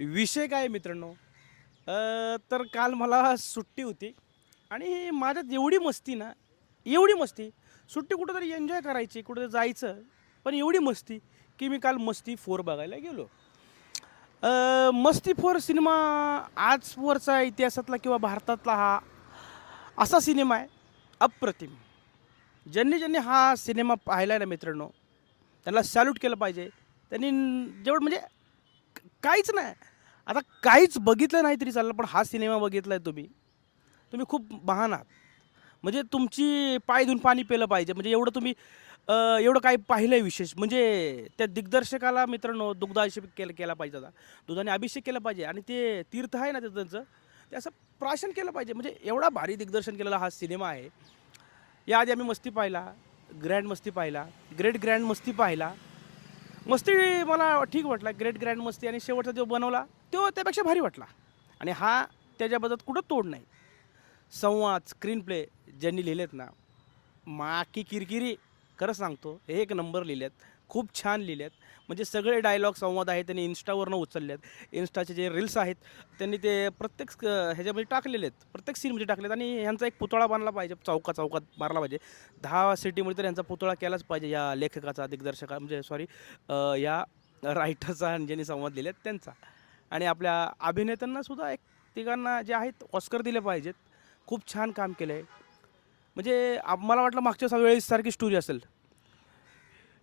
विषय काय मित्रांनो? तर काल मला सुट्टी होती आणि माझ्यात एवढी मस्ती ना एवढी मस्ती. सुट्टी कुठंतरी एन्जॉय करायची कुठं जायचं पण एवढी मस्ती की मी काल मस्ती फोर बघायला गेलो. मस्ती फोर सिनेमा आजवरचा इतिहासातला किंवा भारतातला हा असा सिनेमा आहे अप्रतिम. ज्यांनी ज्यांनी हा सिनेमा पाहिला आहे ना मित्रांनो त्यांना सॅल्यूट केलं पाहिजे. त्यांनी जेवढं म्हणजे काहीच नाही. आता काहीच बघितलं नाही तरी चाललं पण हा सिनेमा बघितला आहे तुम्ही. तुम्ही खूप महान आहात. म्हणजे तुमची पाय धुवून पाणी पेलं पाहिजे. म्हणजे एवढं तुम्ही एवढं काही पाहिलं आहे विशेष. म्हणजे त्या दिग्दर्शकाला मित्रांनो दुग्धाभिषेक केला केला पाहिजे आता दुधाने अभिषेक केला पाहिजे. आणि ते तीर्थ आहे ना ते त्यांचं ते असं प्राशन केलं पाहिजे. म्हणजे एवढा भारी दिग्दर्शन केलेला हा सिनेमा आहे. याआधी आम्ही मस्ती पाहिला ग्रँड मस्ती पाहिला ग्रेट ग्रँड मस्ती पाहिला. मस्ती मला ठीक वाटला. ग्रेट ग्रँड मस्ती आणि शेवटचा जो बनवला तो त्यापेक्षा भारी वाटला. आणि हा त्याच्याबद्दल कुठं तोड नाही. संवाद स्क्रीन प्ले ज्यांनी लिहिलेत ना माकी किरकिरी खरं सांगतो हे एक नंबर लिहिलेत. खूप छान लिहिलेत. म्हणजे सगळे डायलॉग संवाद आहेत त्यांनी इन्स्टावरनं उचलले आहेत इन्स्टाचे जे रील्स आहेत त्यांनी ते प्रत्येक ह्याच्यामध्ये टाकलेले आहेत. प्रत्येक सीनमध्ये टाकलेत आणि ह्यांचा एक पुतळा बांधला पाहिजे. चौका चौकात मारला पाहिजे. दहा सिटीमध्ये तर यांचा पुतळा केलाच पाहिजे. या लेखकाचा दिग्दर्शका म्हणजे सॉरी या रायटरचा ज्यांनी संवाद दिलेत त्यांचा. आणि आपल्या अभिनेत्यांनासुद्धा एक तिघांना जे आहेत ऑस्कर दिले पाहिजेत. खूप छान काम केलं आहे म्हणजे आप- मला वाटलं मागच्या वेळेस सारखी स्टोरी असेल.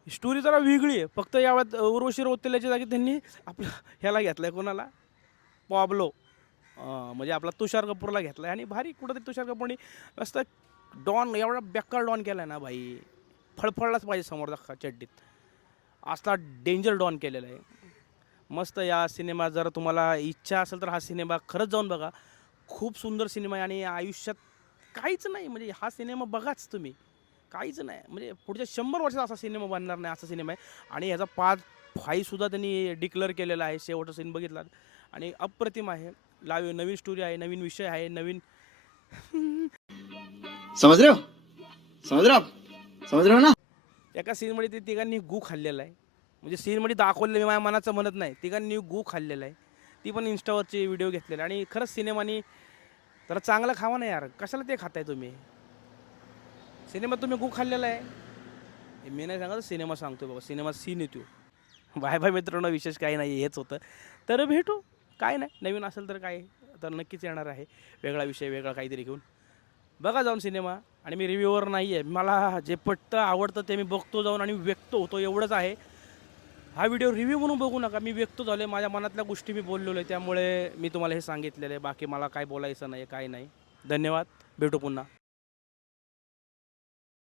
स्टोरी जरा वेगळी आहे. फक्त यावेळेत उर्वशी रोतेल्याच्या जागी त्यांनी आपलं ह्याला घेतलं आहे कोणाला पॉबलो म्हणजे आपला तुषार कपूरला घेतला आहे आणि भारी कुठंतरी तुषार कपूरने मस्त डॉन एवढा बेकार डॉन केला आहे ना भाई. फळफळलाच पाहिजे समोर चड्डीत. असला डेंजर डॉन केलेला आहे. मस्त या सिनेमा जर तुम्हाला इच्छा असेल तर हा सिनेमा खरंच जाऊन बघा. खूप सुंदर सिनेमा आहे आणि आयुष्यात काहीच नाही म्हणजे हा सिनेमा बघाच तुम्ही. काहीच नाही म्हणजे पुढच्या शंभर वर्षात असा सिनेमा बनणार नाही असा सिनेमा आहे. आणि ह्याचा पाच फाईसुद्धा त्यांनी डिक्लेअर केलेला आहे शेवटचा सीन बघितला. आणि अप्रतिम आहे लाव नवीन स्टोरी आहे नवीन विषय आहे नवीन समझ रहे हो? समझ रहे हो ना? एका सीनमध्ये ते तिघांनी गू खाल्लेला आहे. म्हणजे सीनमध्ये दाखवलेलं माझ्या मनाचं म्हणत नाही तिघांनी गू खाल्लेला आहे. ती पण इन्स्टावरचे व्हिडिओ घेतलेले आणि खरंच सिनेमानी जरा चांगलं खावा ना यार. कशाला ते खाताय तुम्ही? सिनेमात तुम्ही गू खाल्लेला आहे. मी नाही सांगत सिनेमा सांगतो बाबा. सिनेमा सीन येतो बाय बाय मित्रांनो विशेष काही नाही हेच होतं. तर भेटू. काय नाही. नवीन असेल तर काय तर नक्कीच येणार आहे. वेगळा विषय वेगळा काहीतरी घेऊन. बघा जाऊन सिनेमा. आणि मी रिव्ह्यूवर नाही आहे मला जे पटतं आवडतं ते मी बघतो जाऊन आणि व्यक्त होतो. एवढंच आहे. हा व्हिडिओ रिव्ह्यू म्हणून बघू नका. मी व्यक्त झालो आहे माझ्या मनातल्या गोष्टी मी बोललेलो आहे. त्यामुळे मी तुम्हाला हे सांगितलेलं आहे. बाकी मला काय बोलायचं नाही काय नाही. धन्यवाद. भेटू पुन्हा.